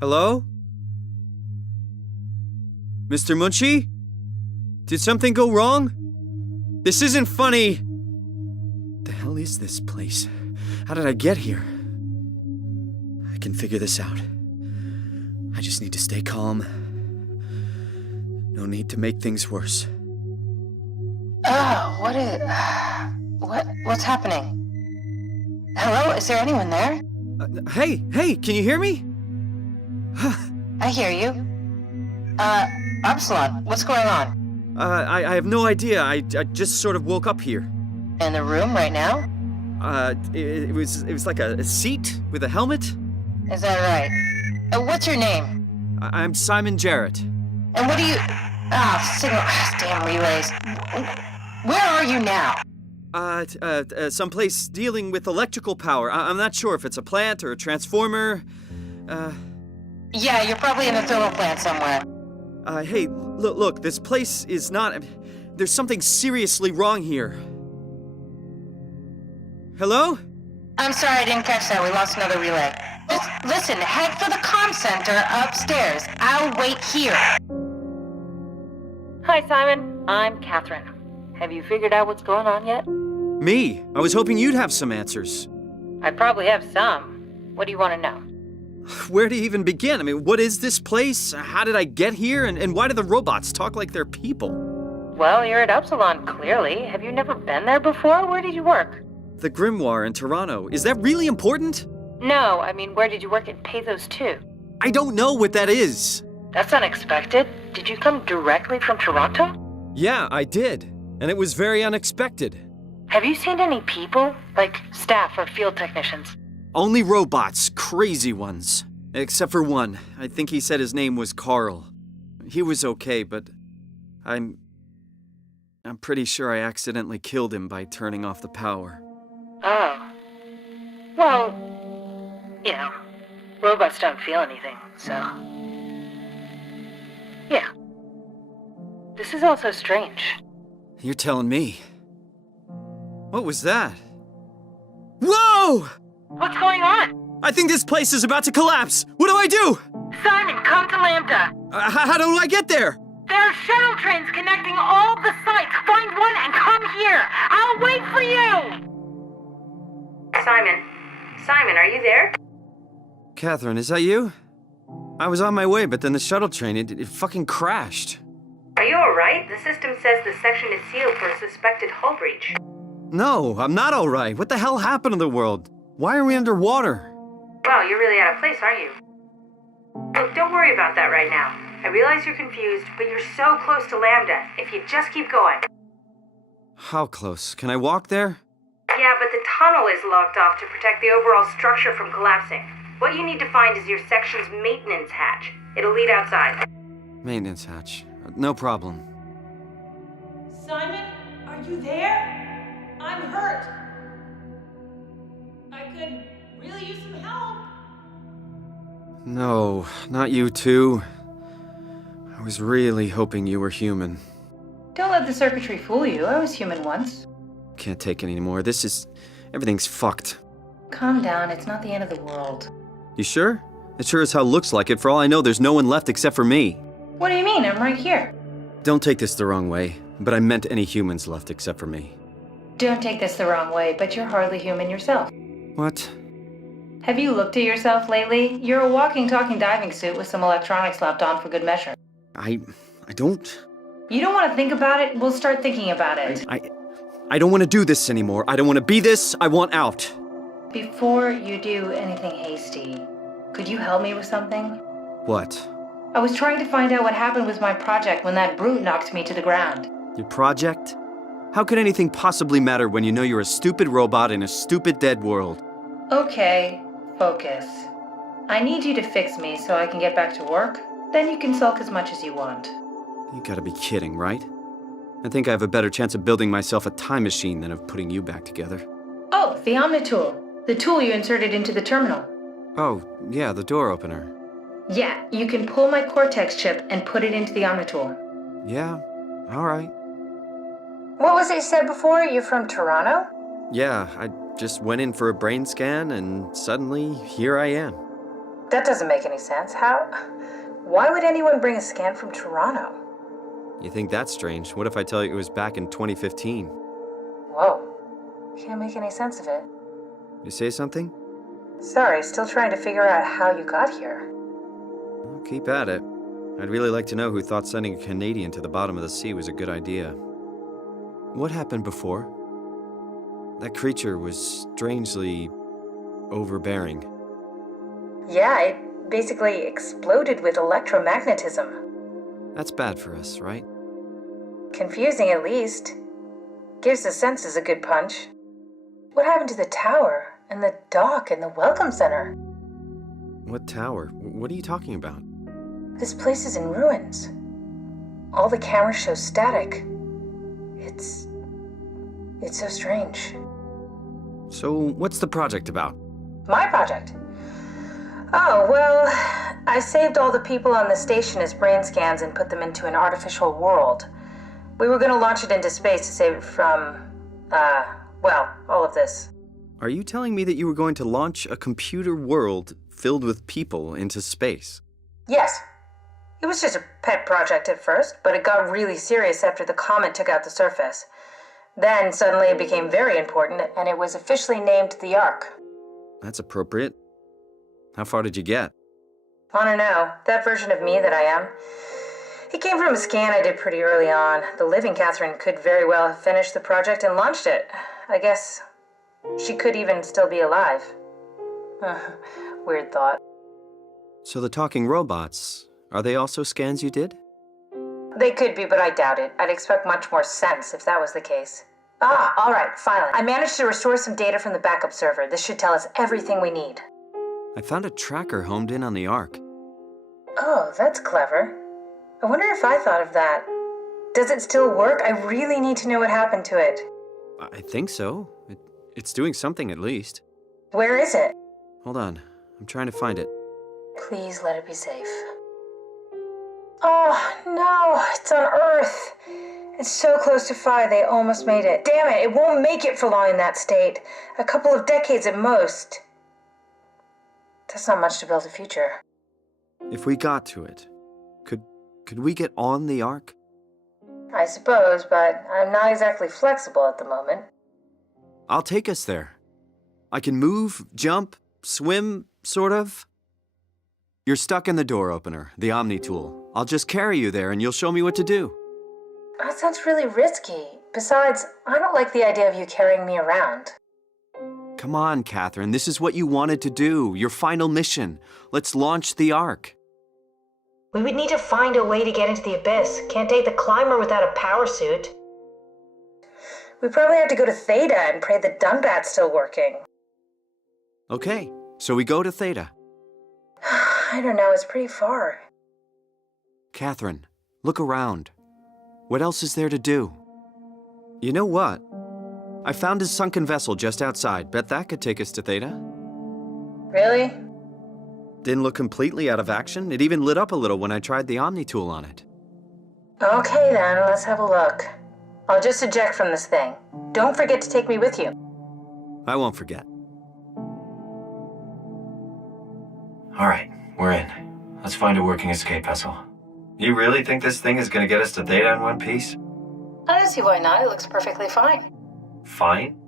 Hello? Mr. Munchie? Did something go wrong? This isn't funny! What the hell is this place? How did I get here? I can figure this out. I just need to stay calm. No need to make things worse. Oh, what's happening? Hello, is there anyone there? Hey, can you hear me? I hear you. Upsilon, what's going on? I have no idea. I just sort of woke up here. In the room right now? It was like a seat with a helmet. Is that right? What's your name? I'm Simon Jarrett. And what do you... signal... damn relays. Where are you now? Someplace dealing with electrical power. I'm not sure if it's a plant or a transformer. Yeah, you're probably in a thermal plant somewhere. Hey, look, this place is not... There's something seriously wrong here. Hello? I'm sorry, I didn't catch that. We lost another relay. Just listen, head for the comm center upstairs. I'll wait here. Hi, Simon. I'm Catherine. Have you figured out what's going on yet? Me? I was hoping you'd have some answers. I probably have some. What do you want to know? Where to even begin? I mean, what is this place? How did I get here? And why do the robots talk like they're people? Well, you're at Upsilon, clearly. Have you never been there before? Where did you work? The Grimoire in Toronto. Is that really important? No, I mean, where did you work at Pathos 2? I don't know what that is. That's unexpected. Did you come directly from Toronto? Yeah, I did. And it was very unexpected. Have you seen any people? Like staff or field technicians? Only robots, crazy ones. Except for one. I think he said his name was Carl. He was okay, but I'm pretty sure I accidentally killed him by turning off the power. Oh. Well, you know, robots don't feel anything, so... Yeah. This is also strange. You're telling me. What was that? Whoa! What's going on? I think this place is about to collapse. What do I do? Simon, come to Lambda. How do I get there? There are shuttle trains connecting all the sites. Find one and come here. I'll wait for you. Simon, are you there? Catherine, is that you? I was on my way, but then the shuttle train, it fucking crashed. Are you alright? The system says the section is sealed for a suspected hull breach. No, I'm not alright. What the hell happened to the world? Why are we underwater? Wow, you're really out of place, aren't you? Look, don't worry about that right now. I realize you're confused, but you're so close to Lambda. If you just keep going. How close? Can I walk there? Yeah, but the tunnel is locked off to protect the overall structure from collapsing. What you need to find is your section's maintenance hatch. It'll lead outside. Maintenance hatch. No problem. Simon, are you there? I'm hurt. I could really use some help. No, not you too. I was really hoping you were human. Don't let the circuitry fool you. I was human once. Can't take it anymore. Everything's fucked. Calm down. It's not the end of the world. You sure? It sure as hell looks like it. For all I know, there's no one left except for me. What do you mean? I'm right here. Don't take this the wrong way, but I meant any humans left except for me. Don't take this the wrong way, but you're hardly human yourself. What? Have you looked at yourself lately? You're a walking, talking diving suit with some electronics slapped on for good measure. I don't... You don't want to think about it? We'll start thinking about it. I don't want to do this anymore. I don't want to be this. I want out. Before you do anything hasty, could you help me with something? What? I was trying to find out what happened with my project when that brute knocked me to the ground. Your project? How could anything possibly matter when you know you're a stupid robot in a stupid dead world? Okay, focus. I need you to fix me so I can get back to work. Then you can sulk as much as you want. You gotta be kidding, right? I think I have a better chance of building myself a time machine than of putting you back together. Oh, the Omnitool. The tool you inserted into the terminal. Oh, yeah, the door opener. Yeah, you can pull my Cortex chip and put it into the Omnitool. Yeah, alright. What was it you said before? You're from Toronto? Yeah, I just went in for a brain scan and suddenly here I am. That doesn't make any sense. Why would anyone bring a scan from Toronto? You think that's strange? What if I tell you it was back in 2015? Whoa. Can't make any sense of it. You say something? Sorry, still trying to figure out how you got here. Well, keep at it. I'd really like to know who thought sending a Canadian to the bottom of the sea was a good idea. What happened before? That creature was strangely overbearing. Yeah, it basically exploded with electromagnetism. That's bad for us, right? Confusing at least. Gives the senses a good punch. What happened to the tower, and the dock, and the welcome center? What tower? What are you talking about? This place is in ruins. All the cameras show static. It's so strange. So, what's the project about? My project? Oh, well, I saved all the people on the station as brain scans and put them into an artificial world. We were going to launch it into space to save it from, all of this. Are you telling me that you were going to launch a computer world filled with people into space? Yes. It was just a pet project at first, but it got really serious after the comet took out the surface. Then suddenly it became very important, and it was officially named the Ark. That's appropriate. How far did you get? I don't know. That version of me that I am. It came from a scan I did pretty early on. The living Catherine could very well have finished the project and launched it. I guess she could even still be alive. Weird thought. So the talking robots, are they also scans you did? They could be, but I doubt it. I'd expect much more sense if that was the case. All right, finally. I managed to restore some data from the backup server. This should tell us everything we need. I found a tracker homed in on the Ark. Oh, that's clever. I wonder if I thought of that. Does it still work? I really need to know what happened to it. I think so. It's doing something at least. Where is it? Hold on. I'm trying to find it. Please let it be safe. Oh, no, it's on Earth. It's so close to Phi, they almost made it. Damn it, it won't make it for long in that state. A couple of decades at most. That's not much to build a future. If we got to it, could we get on the Ark? I suppose, but I'm not exactly flexible at the moment. I'll take us there. I can move, jump, swim, sort of. You're stuck in the door opener, the Omni tool. I'll just carry you there and you'll show me what to do. That sounds really risky. Besides, I don't like the idea of you carrying me around. Come on, Catherine. This is what you wanted to do. Your final mission. Let's launch the Ark. We would need to find a way to get into the abyss. Can't take the climber without a power suit. We probably have to go to Theta and pray the Dunbat's still working. Okay, so we go to Theta. I don't know, it's pretty far. Catherine, look around. What else is there to do? You know what? I found a sunken vessel just outside. Bet that could take us to Theta. Really? Didn't look completely out of action. It even lit up a little when I tried the Omni tool on it. Okay then, let's have a look. I'll just eject from this thing. Don't forget to take me with you. I won't forget. All right, we're in. Let's find a working escape vessel. You really think this thing is going to get us to Theta in one piece? I don't see why not. It looks perfectly fine. Fine?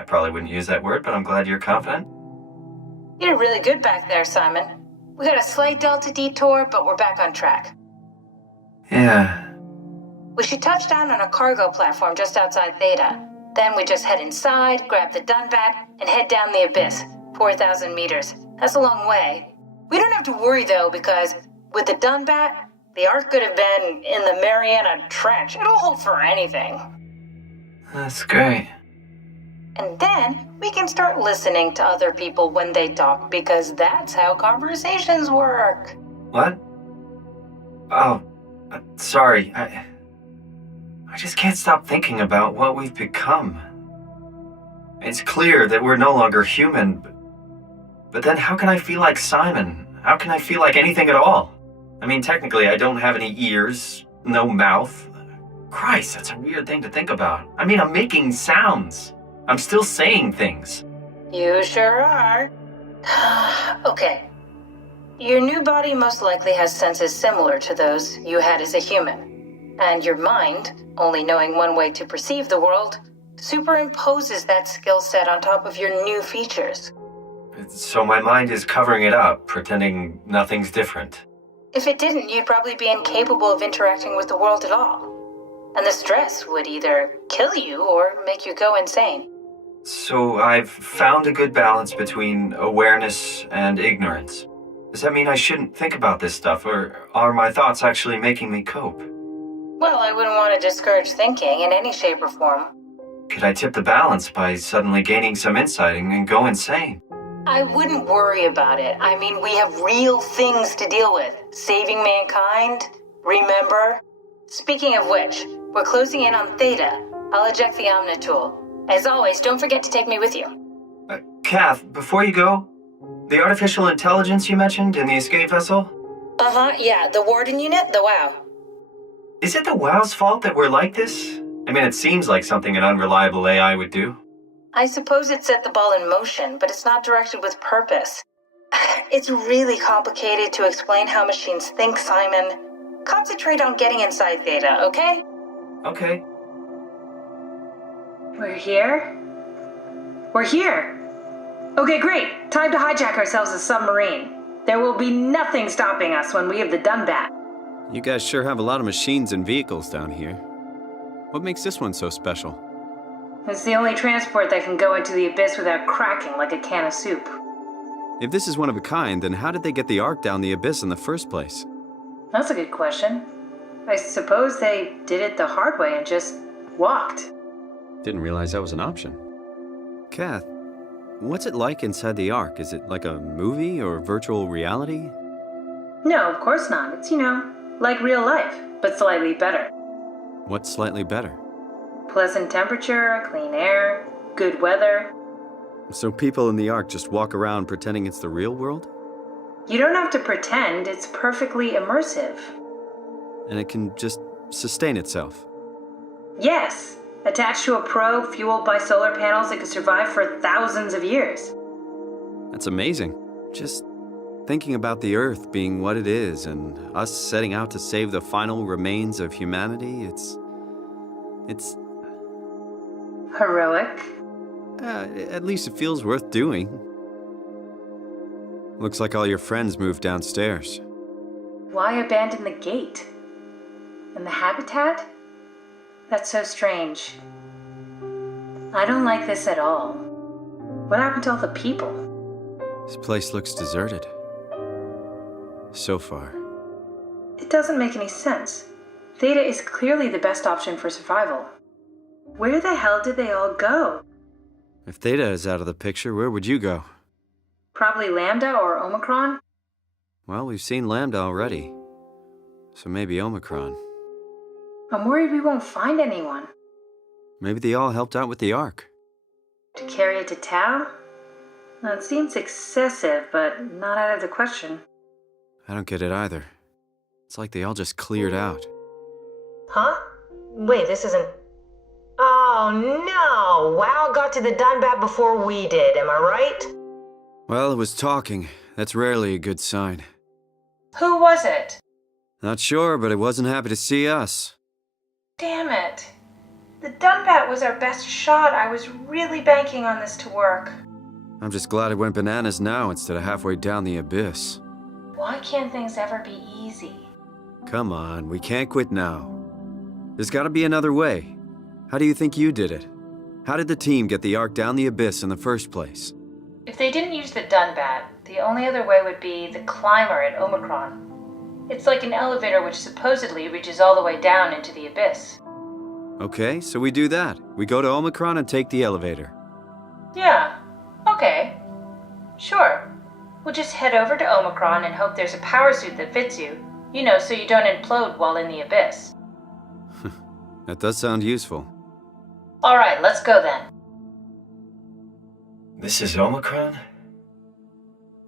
I probably wouldn't use that word, but I'm glad you're confident. You did really good back there, Simon. We got a slight delta detour, but we're back on track. Yeah. We should touch down on a cargo platform just outside Theta. Then we just head inside, grab the Dunbat, and head down the abyss, 4,000 meters. That's a long way. We don't have to worry, though, because with the Dunbat, the Ark could have been in the Mariana Trench. It'll hold for anything. That's great. And then we can start listening to other people when they talk, because that's how conversations work. What? Oh, sorry. I just can't stop thinking about what we've become. It's clear that we're no longer human, but then how can I feel like Simon? How can I feel like anything at all? I mean, technically, I don't have any ears, no mouth. Christ, that's a weird thing to think about. I mean, I'm making sounds. I'm still saying things. You sure are. Okay. Your new body most likely has senses similar to those you had as a human. And your mind, only knowing one way to perceive the world, superimposes that skill set on top of your new features. So my mind is covering it up, pretending nothing's different. If it didn't, you'd probably be incapable of interacting with the world at all. And the stress would either kill you or make you go insane. So I've found a good balance between awareness and ignorance. Does that mean I shouldn't think about this stuff, or are my thoughts actually making me cope? Well, I wouldn't want to discourage thinking in any shape or form. Could I tip the balance by suddenly gaining some insight and go insane? I wouldn't worry about it. I mean, we have real things to deal with. Saving mankind, remember? Speaking of which, we're closing in on Theta. I'll eject the Omnitool. As always, don't forget to take me with you. Kath, before you go, the artificial intelligence you mentioned in the escape vessel? Uh-huh, yeah, the Warden unit, the WOW. Is it the WOW's fault that we're like this? I mean, it seems like something an unreliable AI would do. I suppose it set the ball in motion, but it's not directed with purpose. It's really complicated to explain how machines think, Simon. Concentrate on getting inside Theta, okay? Okay. We're here? We're here! Okay, great. Time to hijack ourselves a submarine. There will be nothing stopping us when we have the Dunbat. You guys sure have a lot of machines and vehicles down here. What makes this one so special? It's the only transport that can go into the abyss without cracking like a can of soup. If this is one of a kind, then how did they get the Ark down the abyss in the first place? That's a good question. I suppose they did it the hard way and just walked. Didn't realize that was an option. Kath, what's it like inside the Ark? Is it like a movie or virtual reality? No, of course not. It's, like real life, but slightly better. What's slightly better? Pleasant temperature, clean air, good weather. So people in the Ark just walk around pretending it's the real world? You don't have to pretend, it's perfectly immersive. And it can just sustain itself? Yes, attached to a probe fueled by solar panels that could survive for thousands of years. That's amazing. Just thinking about the Earth being what it is and us setting out to save the final remains of humanity, it's heroic. At least it feels worth doing. Looks like all your friends moved downstairs. Why abandon the gate? And the habitat? That's so strange. I don't like this at all. What happened to all the people? This place looks deserted. So far. It doesn't make any sense. Theta is clearly the best option for survival. Where the hell did they all go? If Theta is out of the picture, where would you go? Probably Lambda or Omicron? Well, we've seen Lambda already. So maybe Omicron. I'm worried we won't find anyone. Maybe they all helped out with the Ark. To carry it to town? That seems excessive, but not out of the question. I don't get it either. It's like they all just cleared out. Huh? Wait, this isn't... Oh no! WoW got to the Dunbat before we did, am I right? Well, it was talking. That's rarely a good sign. Who was it? Not sure, but it wasn't happy to see us. Damn it. The Dunbat was our best shot. I was really banking on this to work. I'm just glad it went bananas now instead of halfway down the abyss. Why can't things ever be easy? Come on, we can't quit now. There's gotta be another way. How do you think you did it? How did the team get the Ark down the abyss in the first place? If they didn't use the Dunbat, the only other way would be the climber at Omicron. It's like an elevator which supposedly reaches all the way down into the abyss. Okay, so we do that. We go to Omicron and take the elevator. Yeah, okay. Sure. We'll just head over to Omicron and hope there's a power suit that fits you. So you don't implode while in the abyss. That does sound useful. Alright, let's go then. This is Omicron?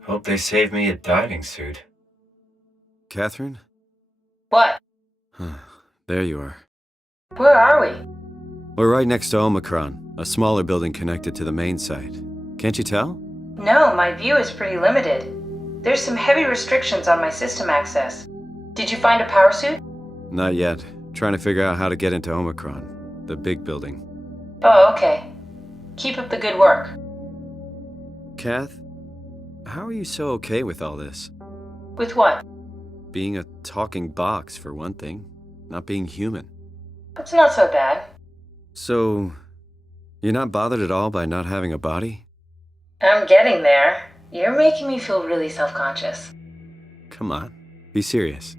Hope they save me a diving suit. Catherine? What? There you are. Where are we? We're right next to Omicron, a smaller building connected to the main site. Can't you tell? No, my view is pretty limited. There's some heavy restrictions on my system access. Did you find a power suit? Not yet. Trying to figure out how to get into Omicron, the big building. Oh, okay. Keep up the good work. Kath, how are you so okay with all this? With what? Being a talking box, for one thing. Not being human. It's not so bad. So, you're not bothered at all by not having a body? I'm getting there. You're making me feel really self-conscious. Come on, be serious.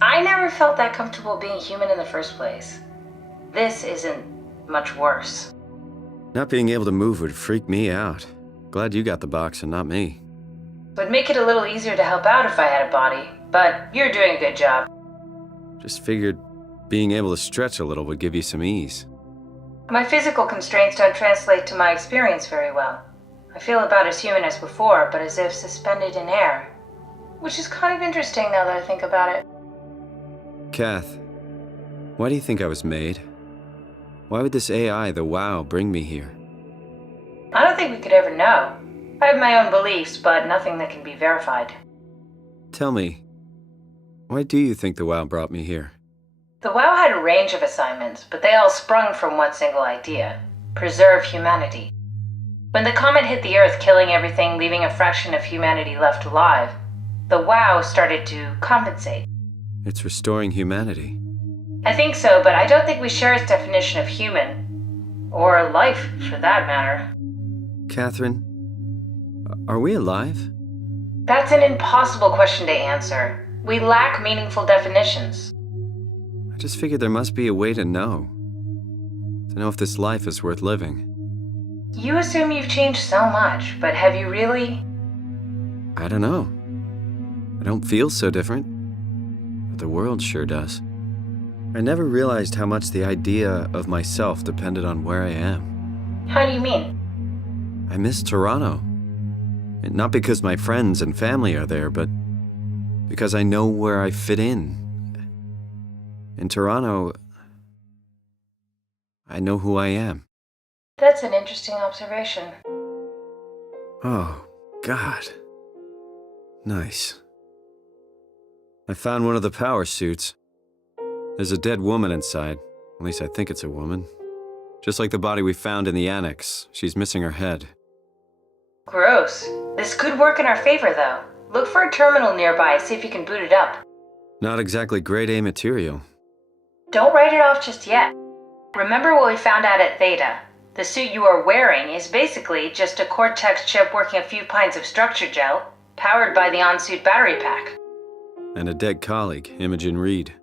I never felt that comfortable being human in the first place. This isn't much worse. Not being able to move would freak me out. Glad you got the box and not me. Would make it a little easier to help out if I had a body, but you're doing a good job. Just figured being able to stretch a little would give you some ease. My physical constraints don't translate to my experience very well. I feel about as human as before, but as if suspended in air. Which is kind of interesting now that I think about it. Kath, why do you think I was made? Why would this AI, the WoW, bring me here? I don't think we could ever know. I have my own beliefs, but nothing that can be verified. Tell me, why do you think the WoW brought me here? The WoW had a range of assignments, but they all sprung from one single idea: preserve humanity. When the comet hit the Earth, killing everything, leaving a fraction of humanity left alive, the WoW started to compensate. It's restoring humanity. I think so, but I don't think we share its definition of human. Or life, for that matter. Catherine, are we alive? That's an impossible question to answer. We lack meaningful definitions. I just figured there must be a way to know. To know if this life is worth living. You assume you've changed so much, but have you really? I don't know. I don't feel so different. But the world sure does. I never realized how much the idea of myself depended on where I am. How do you mean? I miss Toronto. And not because my friends and family are there, but because I know where I fit in. In Toronto, I know who I am. That's an interesting observation. Oh, God. Nice. I found one of the power suits. There's a dead woman inside. At least I think it's a woman. Just like the body we found in the annex. She's missing her head. Gross. This could work in our favor, though. Look for a terminal nearby, see if you can boot it up. Not exactly grade A material. Don't write it off just yet. Remember what we found out at Theta? The suit you are wearing is basically just a Cortex chip working a few pints of structure gel, powered by the on-suit battery pack. And a dead colleague, Imogen Reed.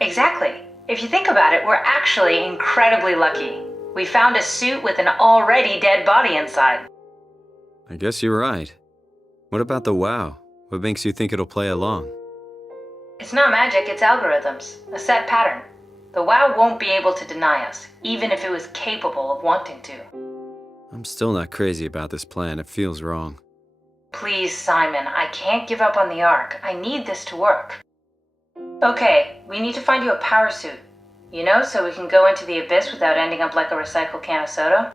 Exactly. If you think about it, we're actually incredibly lucky. We found a suit with an already dead body inside. I guess you're right. What about the WoW? What makes you think it'll play along? It's not magic, it's algorithms. A set pattern. The WoW won't be able to deny us, even if it was capable of wanting to. I'm still not crazy about this plan. It feels wrong. Please, Simon, I can't give up on the Ark. I need this to work. Okay, we need to find you a power suit. You know, so we can go into the abyss without ending up like a recycled can of soda.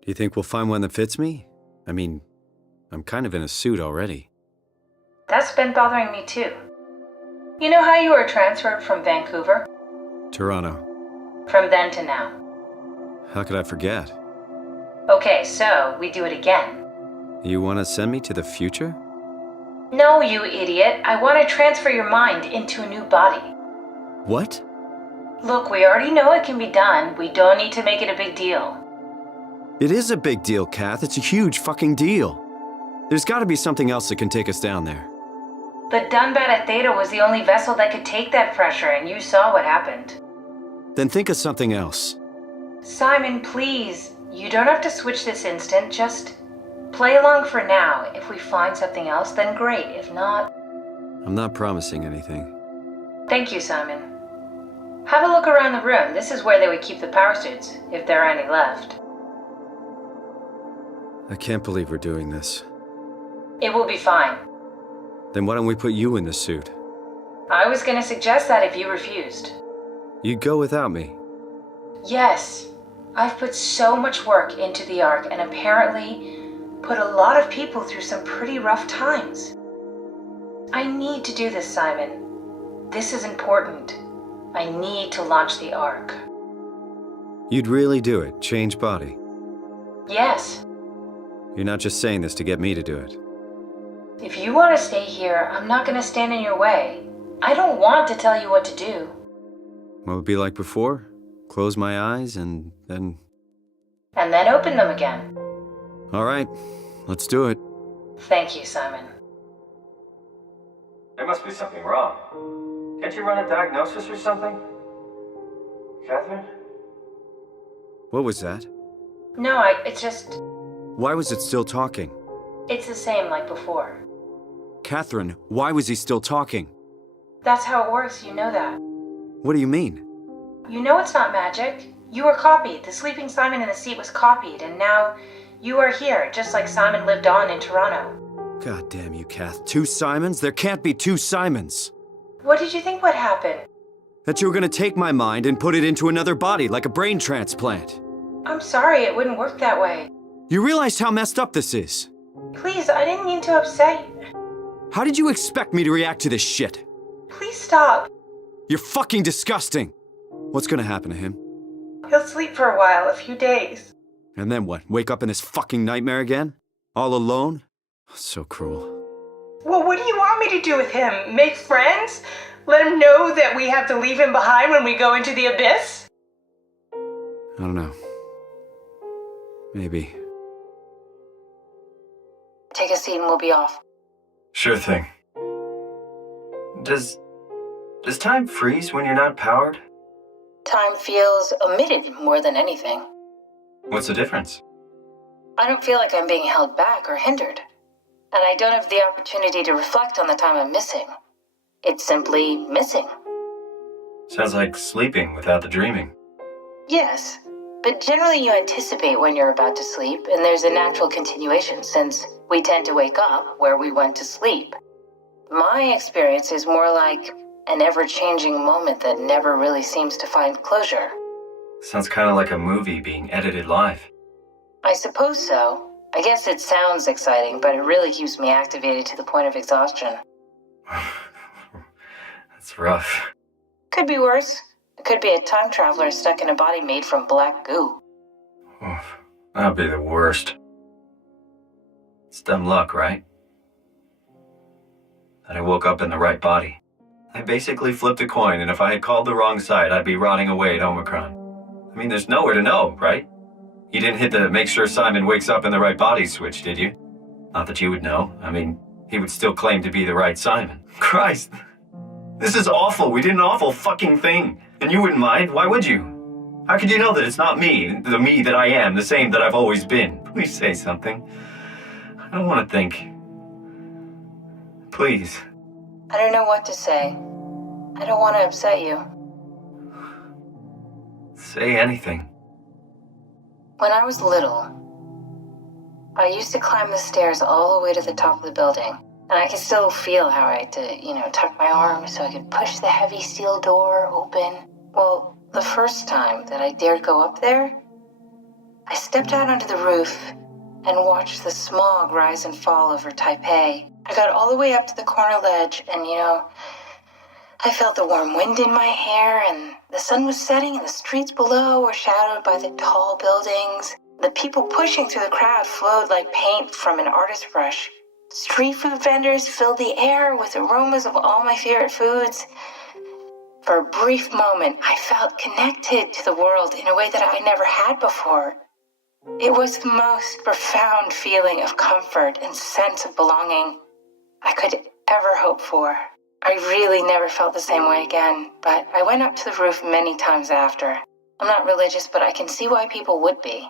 Do you think we'll find one that fits me? I mean, I'm kind of in a suit already. That's been bothering me too. You know how you were transferred from Vancouver? Toronto. From then to now. How could I forget? Okay, so we do it again. You want to send me to the future? No, you idiot. I want to transfer your mind into a new body. What? Look, we already know it can be done. We don't need to make it a big deal. It is a big deal, Kath. It's a huge fucking deal. There's got to be something else that can take us down there. The Dunbat at Theta was the only vessel that could take that pressure, and you saw what happened. Then think of something else. Simon, please. You don't have to switch this instant. Just play along for now. If we find something else, then great. If not... I'm not promising anything. Thank you, Simon. Have a look around the room. This is where they would keep the power suits, if there are any left. I can't believe we're doing this. It will be fine. Then why don't we put you in the suit? I was going to suggest that if you refused. You'd go without me. Yes. I've put so much work into the Ark, and apparently put a lot of people through some pretty rough times. I need to do this, Simon. This is important. I need to launch the Ark. You'd really do it, change body. Yes. You're not just saying this to get me to do it. If you want to stay here, I'm not going to stand in your way. I don't want to tell you what to do. What would it be like before? Close my eyes and then... And then open them again. All right, let's do it. Thank you, Simon. There must be something wrong. Can't you run a diagnosis or something? Catherine? What was that? No, it's just... Why was it still talking? It's the same like before. Catherine, why was he still talking? That's how it works, you know that. What do you mean? You know it's not magic. You were copied. The sleeping Simon in the seat was copied, and now you are here, just like Simon lived on in Toronto. God damn you, Kath. 2 Simons? There can't be 2 Simons. What did you think would happen? That you were gonna take my mind and put it into another body, like a brain transplant. I'm sorry, it wouldn't work that way. You realize how messed up this is? Please, I didn't mean to upset you. How did you expect me to react to this shit? Please stop. You're fucking disgusting. What's gonna happen to him? He'll sleep for a while, a few days. And then what? Wake up in this fucking nightmare again? All alone? So cruel. Well, what do you want me to do with him? Make friends? Let him know that we have to leave him behind when we go into the abyss? I don't know. Maybe. Take a seat and we'll be off. Sure thing. Does time freeze when you're not powered? Time feels omitted more than anything. What's the difference? I don't feel like I'm being held back or hindered. And I don't have the opportunity to reflect on the time I'm missing. It's simply missing. Sounds like sleeping without the dreaming. Yes, but generally you anticipate when you're about to sleep, and there's a natural continuation since we tend to wake up where we went to sleep. My experience is more like an ever-changing moment that never really seems to find closure. Sounds kind of like a movie being edited live. I suppose so. I guess it sounds exciting, but it really keeps me activated to the point of exhaustion. That's rough. Could be worse. It could be a time traveler stuck in a body made from black goo. Oof, that'd be the worst. It's dumb luck, right? That I woke up in the right body. I basically flipped a coin, and if I had called the wrong side, I'd be rotting away at Omicron. I mean, there's nowhere to know, right? You didn't hit the make sure Simon wakes up in the right body switch, did you? Not that you would know. I mean, he would still claim to be the right Simon. Christ! This is awful. We did an awful fucking thing. And you wouldn't mind? Why would you? How could you know that it's not me, the me that I am, the same that I've always been? Please say something. I don't want to think. Please. I don't know what to say. I don't want to upset you. Say anything. When I was little, I used to climb the stairs all the way to the top of the building. And I could still feel how I had to, tuck my arm so I could push the heavy steel door open. Well, the first time that I dared go up there, I stepped out onto the roof and watched the smog rise and fall over Taipei. I got all the way up to the corner ledge and, I felt the warm wind in my hair and the sun was setting and the streets below were shadowed by the tall buildings. The people pushing through the crowd flowed like paint from an artist's brush. Street food vendors filled the air with aromas of all my favorite foods. For a brief moment, I felt connected to the world in a way that I never had before. It was the most profound feeling of comfort and sense of belonging I could ever hope for. I really never felt the same way again, but I went up to the roof many times after. I'm not religious, but I can see why people would be.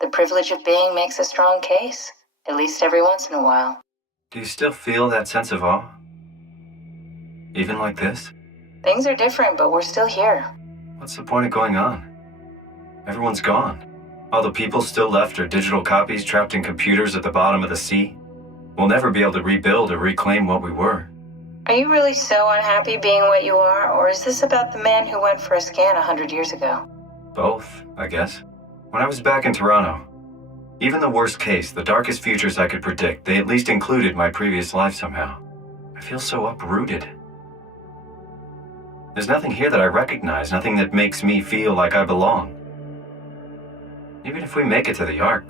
The privilege of being makes a strong case, at least every once in a while. Do you still feel that sense of awe? Even like this? Things are different, but we're still here. What's the point of going on? Everyone's gone. All the people still left are digital copies trapped in computers at the bottom of the sea. We'll never be able to rebuild or reclaim what we were. Are you really so unhappy being what you are, or is this about the man who went for a scan 100 years ago? Both, I guess. When I was back in Toronto, Even the worst case, the darkest futures I could predict, they at least included my previous life somehow. I feel so uprooted. There's nothing here that I recognize, nothing that makes me feel like I belong. Even if we make it to the Ark,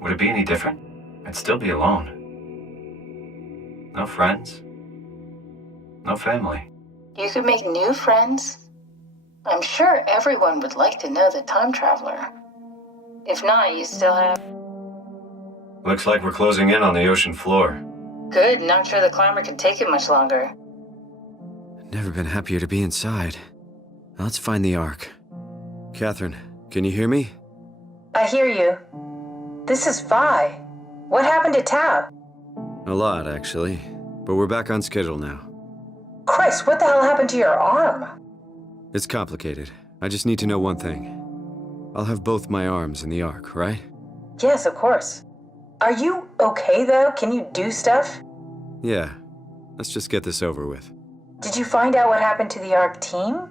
would it be any different? I'd still be alone. No friends. No family. You could make new friends. I'm sure everyone would like to know the time traveler. If not, you still have... Looks like we're closing in on the ocean floor. Good, not sure the climber can take it much longer. Never been happier to be inside. Now let's find the Ark. Catherine, can you hear me? I hear you. This is Vi. What happened to Tab? A lot, actually. But we're back on schedule now. Christ, what the hell happened to your arm? It's complicated. I just need to know one thing. I'll have both my arms in the Ark, right? Yes, of course. Are you okay, though? Can you do stuff? Yeah. Let's just get this over with. Did you find out what happened to the Ark team?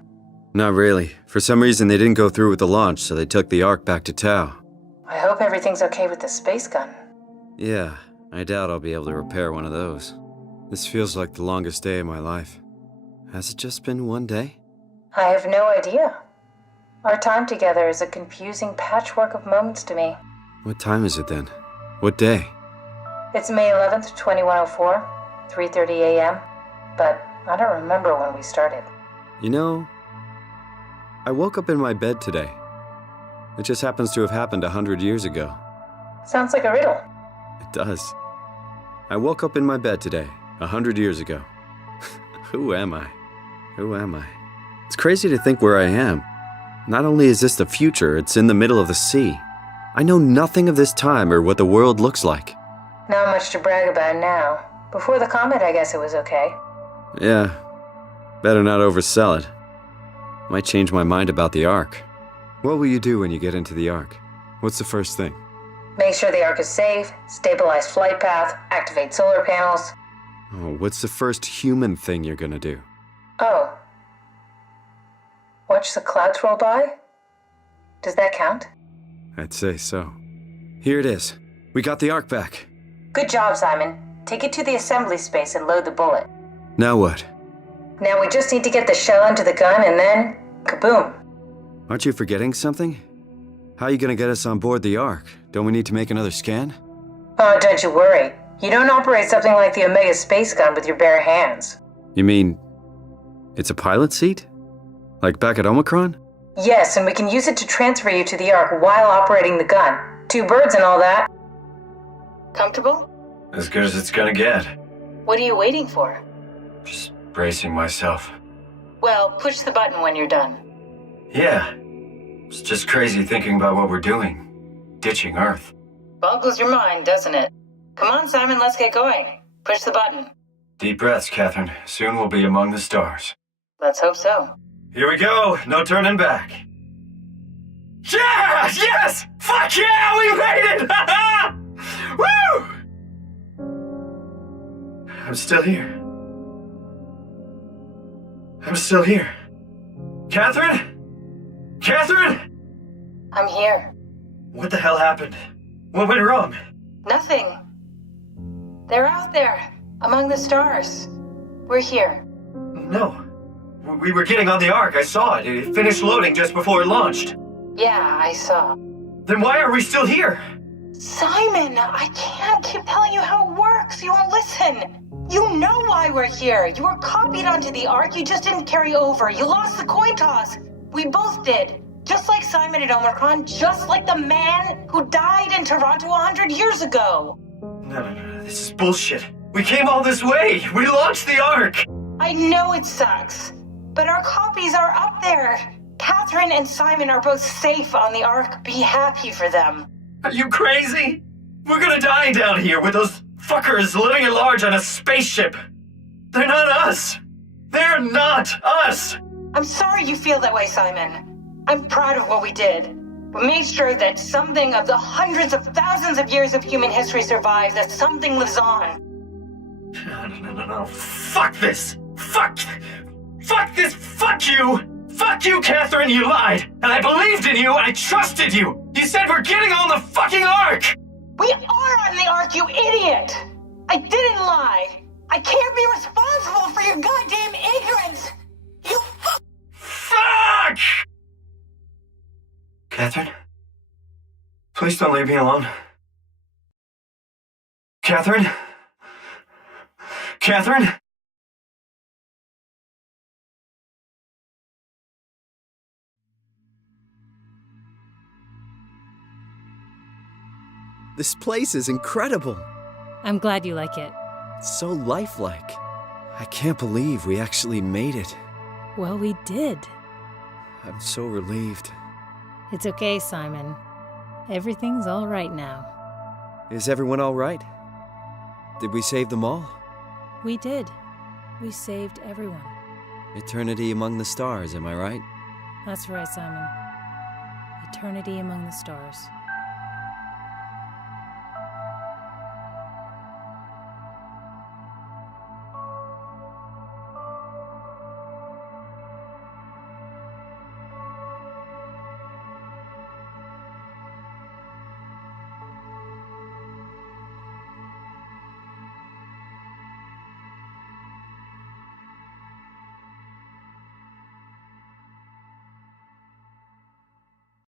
Not really. For some reason, they didn't go through with the launch, so they took the Ark back to Tau. I hope everything's okay with the space gun. Yeah, I doubt I'll be able to repair one of those. This feels like the longest day of my life. Has it just been one day? I have no idea. Our time together is a confusing patchwork of moments to me. What time is it then? What day? It's May 11th, 2104, 3:30 a.m., but I don't remember when we started. You know, I woke up in my bed today. It just happens to have happened 100 years ago. Sounds like a riddle. It does. I woke up in my bed today, 100 years ago. Who am I? Who am I? It's crazy to think where I am. Not only is this the future, it's in the middle of the sea. I know nothing of this time or what the world looks like. Not much to brag about now. Before the comet, I guess it was okay. Yeah, better not oversell it. Might change my mind about the Ark. What will you do when you get into the Ark? What's the first thing? Make sure the Ark is safe, stabilize flight path, activate solar panels. Oh, what's the first human thing you're gonna do? Oh. Watch the clouds roll by? Does that count? I'd say so. Here it is. We got the Ark back. Good job, Simon. Take it to the assembly space and load the bullet. Now what? Now we just need to get the shell into the gun and then, kaboom. Aren't you forgetting something? How are you gonna get us on board the Ark? Don't we need to make another scan? Oh, don't you worry. You don't operate something like the Omega space gun with your bare hands. You mean, it's a pilot seat? Like back at Omicron? Yes, and we can use it to transfer you to the Ark while operating the gun. 2 birds and all that. Comfortable? As good as it's gonna get. What are you waiting for? Just bracing myself. Well, push the button when you're done. Yeah. It's just crazy thinking about what we're doing. Ditching Earth. Boggles your mind, doesn't it? Come on, Simon, let's get going. Push the button. Deep breaths, Catherine. Soon we'll be among the stars. Let's hope so. Here we go. No turning back. Yeah! Yes! Fuck yeah! We made it! Woo! I'm still here. I'm still here. Catherine? Catherine? I'm here. What the hell happened? What went wrong? Nothing. They're out there, among the stars. We're here. No. We were getting on the Ark. I saw it. It finished loading just before it launched. Yeah, I saw. Then why are we still here? Simon, I can't keep telling you how it works. You won't listen. You know why we're here. You were copied onto the Ark. You just didn't carry over. You lost the coin toss. We both did. Just like Simon at Omicron, just like the man who died in Toronto 100 years ago. No. This is bullshit. We came all this way. We launched the Ark. I know it sucks, but our copies are up there. Catherine and Simon are both safe on the Ark. Be happy for them. Are you crazy? We're gonna die down here with those fuckers living at large on a spaceship. They're not us. They're not us. I'm sorry you feel that way, Simon. I'm proud of what we did. We made sure that something of the hundreds of thousands of years of human history survives, that something lives on. No. Fuck this. Fuck this. Fuck you. Fuck you, Catherine. You lied. And I believed in you. I trusted you. You said we're getting on the fucking Ark! We are on the Ark, you idiot! I didn't lie! I can't be responsible for your goddamn ignorance! You Fuck! Catherine? Please don't leave me alone. Catherine? Catherine? This place is incredible. I'm glad you like it. It's so lifelike. I can't believe we actually made it. Well, we did. I'm so relieved. It's okay, Simon. Everything's all right now. Is everyone all right? Did we save them all? We did. We saved everyone. Eternity among the stars, am I right? That's right, Simon. Eternity among the stars.